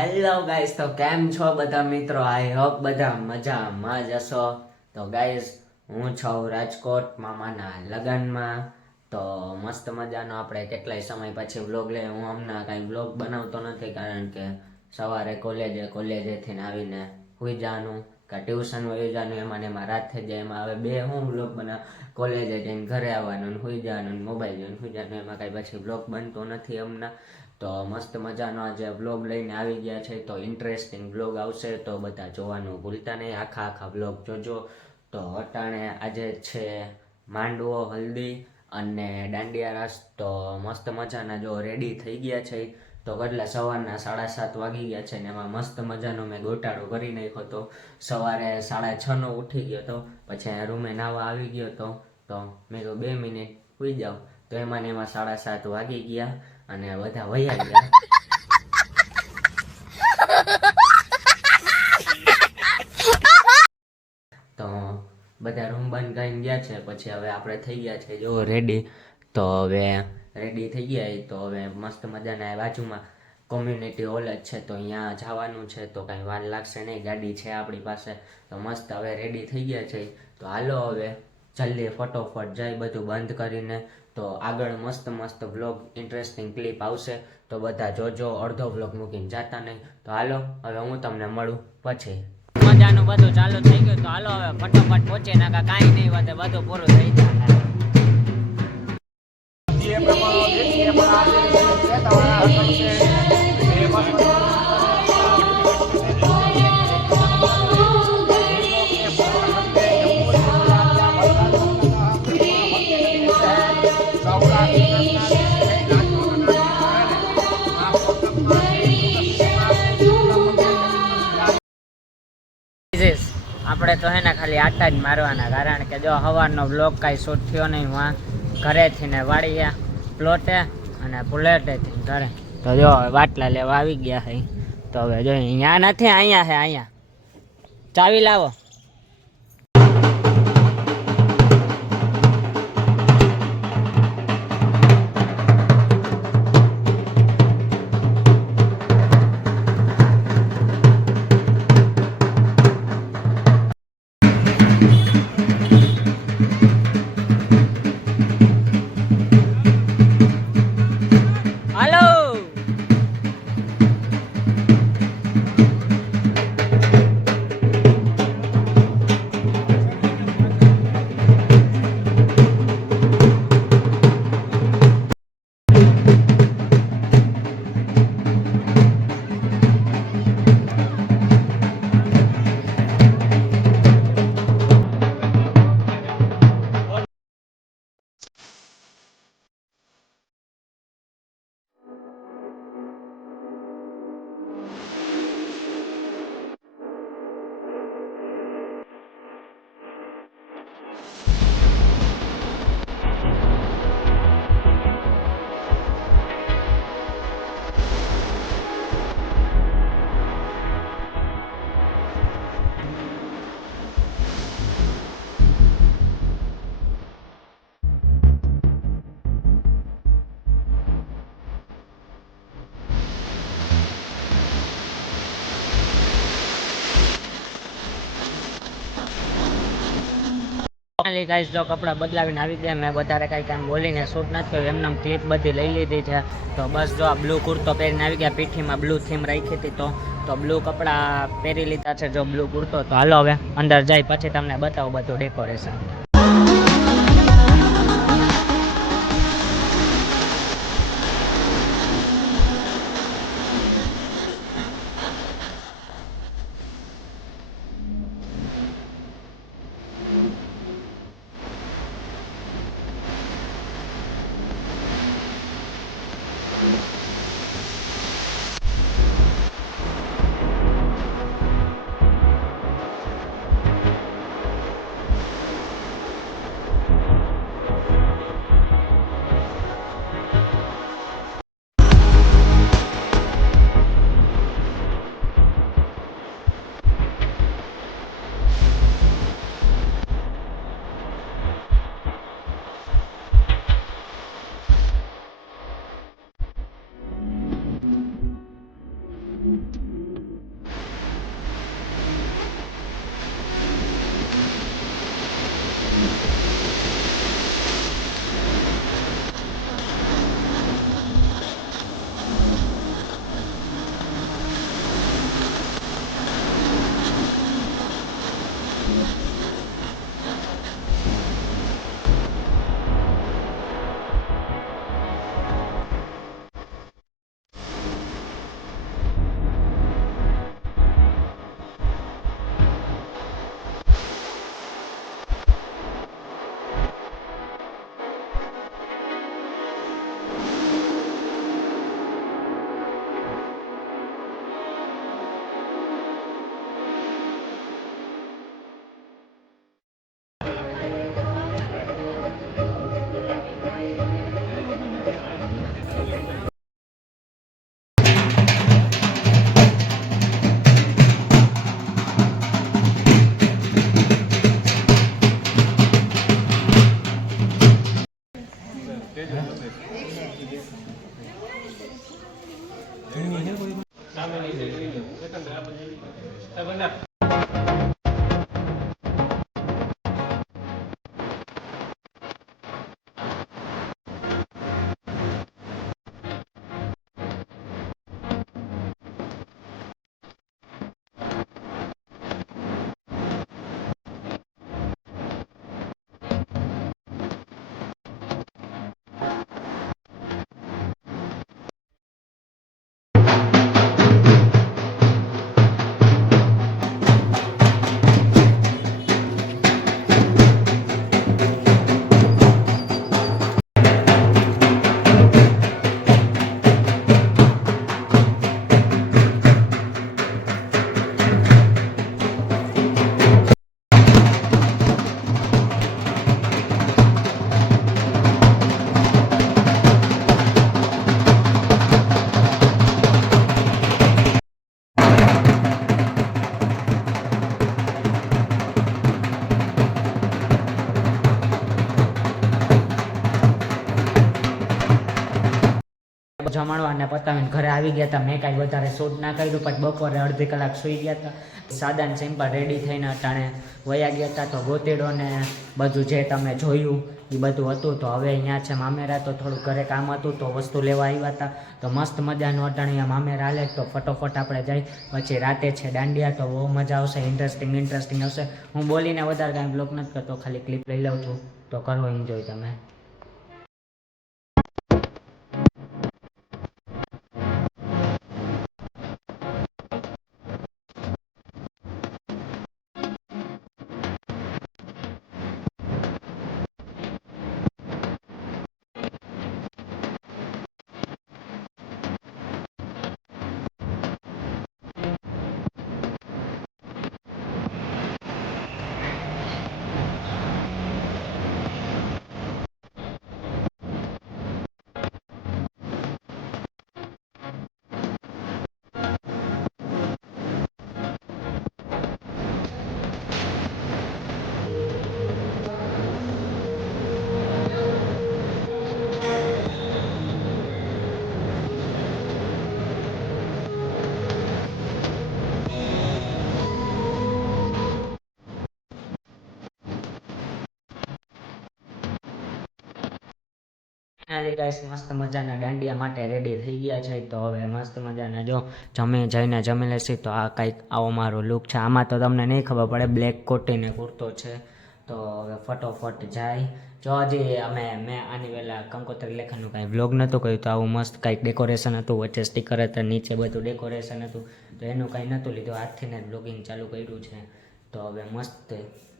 Hello guys, તો કેમ છો બધા મિત્રો? આઈ હોપ બધા મજામાં જ હશો. તો ગાઈસ, હું છું રાજકોટ મામાના લગ્નમાં. તો મસ્ત મજાનો આપણે કેટલાય સમય પછી વ્લોગ લે. હું હમણાં કાંઈ વ્લોગ બનાવતો નથી, કારણ કે સવારે કોલેજેથી આવીને સુઈ જવાનું કે ટ્યુશન વહી જવાનું, એમાં રાત થઈ જાય. એમાં હવે બે હું વ્લોગ કોલેજે જઈને ઘરે આવવાનું, સુઈ જવાનું, મોબાઈલ જોઈને સુઈ જવાનું, એમાં કાંઈ પછી વ્લોગ બનતો નથી હમણાં. તો મસ્ત મજાનો આજે વ્લોગ લઈને આવી ગયા છે. તો ઇન્ટરેસ્ટિંગ વ્લોગ આવશે, તો બધા જોવાનું ભૂલતા નહીં, આખા વ્લોગ જોજો. તો અટાણે આજે છે માંડવો, હલ્દી અને દાંડિયા રાસ. તો મસ્ત મજાના જો રેડી થઈ ગયા છે. તો કેટલા સવારના 7:30 વાગી ગયા છે ને એમાં મસ્ત મજાનો મેં ગોટાળો કરી નાખ્યો હતો. સવારે 6:30 ઉઠી ગયો હતો, પછી રૂમે નાવા આવી ગયો હતો. તો મેં તો 2 મિનિટ સુઈ જાઉં, તો એમાં 7:30 વાગી ગયા અને બધા વયા ગયા. તો બધા રૂમ બંધ કરીને ગયા છે. પછી હવે આપણે થઈ ગયા છે જો રેડી. તો હવે રેડી થઈ ગયા. તો હવે મસ્ત મજાના બાજુમાં કોમ્યુનિટી હોલ જ છે, તો અહીંયા જવાનું છે. તો કાંઈ વાર લાગશે નહીં, ગાડી છે આપણી પાસે. તો મસ્ત હવે રેડી થઈ ગયા છે. તો હાલો હવે જલ્દી ફટોફટ જાય બધું બંધ કરીને. તો આગળ મસ્ત વ્લોગ ઇન્ટરેસ્ટિંગ ક્લિપ આવશે, તો બધા જોજો. અડધો વ્લોગ મૂકીને જાતા નહીં. તો હાલો હવે હું તમને મળું પછી. મજાનું બધું ચાલુ થઈ ગયું. તો હાલો હવે ફટોફટ પહોંચી નાખા, કાંઈ નહીં વધે, બધું પૂરું થઈ જાય. આપણે તો હે ને ખાલી આટા જ મારવાના, કારણ કે જો સવારનો બ્લોગ કાંઈ શૂટ થયો નહીં. હું ઘરેથી ને વાળીએ પ્લોટે અને બુલેટેથી ઘરે. તો જો બાટલા લેવા આવી ગયા છે. તો હવે જો અહીંયા નથી, અહીંયા છે, અહીંયા ચાવી લાવો. ગાઈસ, જો કપડાં બદલાવીને આવી ગયા. મેં વધારે કાંઈ કામ બોલીને શૂટ નથી કર્યું, એમને ક્લિપ બધી લઈ લીધી છે. તો બસ જો આ બ્લુ કુર્તો પહેરીને આવી ગયા. પીઠીમાં બ્લુ થીમ રાખી હતી, તો બ્લુ કપડાં પહેરી લીધા છે, જો બ્લુ કુર્તો. તો હાલો હવે અંદર જાય પછી તમને બતાવું બધું ડેકોરેશન. જમણવારને પતાવીને ઘરે આવી ગયા હતા. મેં કાંઈ વધારે શૂટ ના કર્યું, પછી બપોરે અડધી કલાક સૂઈ ગયા હતા. સાદા ને સિમ્પલ રેડી થઈને અટાણે વયા ગયા હતા. તો ગોતેડો ને બધું જે તમે જોયું એ બધું હતું. તો હવે અહીંયા છે મામેરા, તો થોડું ઘરે કામ હતું તો વસ્તુ લેવા આવ્યા હતા. તો મસ્ત મજાનું અટાણે મામેરા હાલે. તો ફટોફટ આપણે જઈ, પછી રાતે છે દાંડિયા, તો બહુ મજા આવશે, ઇન્ટરેસ્ટિંગ આવશે. હું બોલીને વધારે કાંઈ બ્લોગ નથી કરતો, ખાલી ક્લિપ લઈ લઉં છું. તો કરો એન્જોય તમે. ગાઈસ મસ્ત મજાના દાંડિયા માટે રેડી થઈ ગયા છે. તો હવે મસ્ત મજાના જો જમી લેશી. તો આ કંઈક આવો મારો લુક છે. આમાં તો તમને નહીં ખબર પડે, બ્લેક કોટીને કુર્તો છે. તો હવે ફટોફટ જાય. જો હજી મેં આની પહેલાં કંકોત્રી લેખનનું કાંઈ બ્લોગ નહોતું કર્યું, તો આવું મસ્ત કાંઈક ડેકોરેશન હતું, વચ્ચે સ્ટીકર હતા, નીચે બધું ડેકોરેશન હતું. તો એનું કાંઈ નહોતું લીધું, આજથી જ બ્લોગિંગ ચાલુ કર્યું છે. તો હવે મસ્ત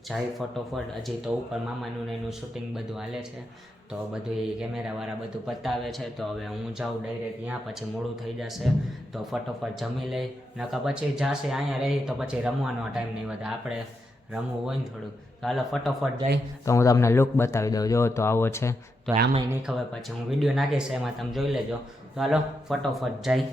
જાય ફટોફટ. હજી તો ઉપર મામાનું ને એનું શૂટિંગ બધું હાલે છે. તો બધું એ કેમેરાવાળા બધું પતાવે છે. તો હવે હું જાઉં ડાયરેક્ટ ત્યાં, પછી મોડું થઈ જશે. તો ફટોફટ જમી લઈ, નકા પછી જશે અહીંયા રહી તો પછી રમવાનો ટાઈમ નહીં વધે. આપણે રમવું હોય ને થોડું, તો હાલો ફટોફટ જાય. તો હું તમને લુક બતાવી દઉં. જો તો આવો છે. તો આમાંય નહીં ખબર, પછી હું વિડીયો નાખીશ એમાં તમે જોઈ લેજો. તો હાલો ફટોફટ જાય.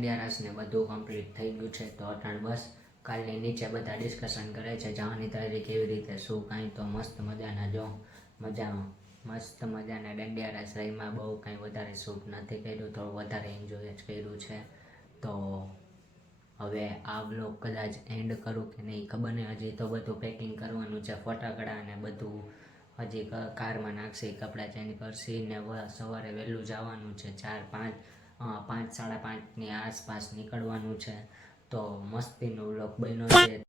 દાંડિયા રાસ ને બધું કમ્પ્લીટ થઈ ગયું છે. તો અટાણ બસ કાલની નીચે બધા ડિસ્કશન કરે છે જવાની તૈયારી કેવી રીતે શું કાંઈ. તો મસ્ત મજાના દાંડિયા રાસ રહીમાં બહુ કાંઈ વધારે શૂટ નથી કર્યું, થોડું વધારે એન્જોય જ કર્યું છે. તો હવે આ બ્લોગ કદાચ એન્ડ કરું કે નહીં ખબર નહીં, હજી તો બધું પેકિંગ કરવાનું છે, ફટાકડા ને બધું હજી કારમાં નાખશી, કપડાં ચેન્જ કરશી ને સવારે વહેલું જવાનું છે, 5:30-5:30ની આસપાસ નીકળવાનું છે. તો મસ્તીનો બ્લોગ બન્યો છે.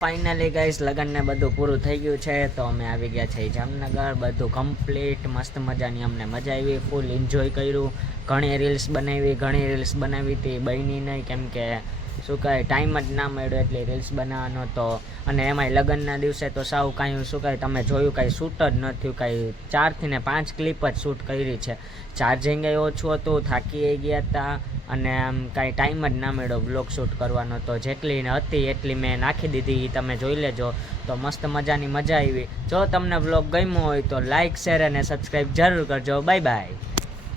ફાઇનલી ગાઈસ લગન ને બધું પૂરું થઈ ગયું છે. તો અમે આવી ગયા છે જામનગર, બધું કમ્પ્લીટ મસ્ત મજાની અમને મજા આવી, ફૂલ એન્જોય કર્યું. ઘણી રીલ્સ બનાવી હતી, બની નહીં કેમ કે શું કહે ટાઈમ જ ના મળ્યો એટલે રીલ્સ બનાવવાનો તો. અને એમાંય લગ્નના દિવસે તો સાવ કાંઈ શું કહે તમે જોયું કાંઈ શૂટ જ ન થયું, કાંઈ 4 થી 5 ક્લિપ જ શૂટ કરી છે. ચાર્જિંગ ઓછું હતું, થાકી ગયા હતા અને આમ કાંઈ ટાઈમ જ ના મળ્યો બ્લોગ શૂટ કરવાનો. તો જેટલી હતી એટલી મેં નાખી દીધી, તમે જોઈ લેજો. તો મસ્ત મજાની મજા આવી. જો તમને બ્લોગ ગમ્યો હોય તો લાઇક, શેર અને સબસ્ક્રાઈબ જરૂર કરજો. Bye bye.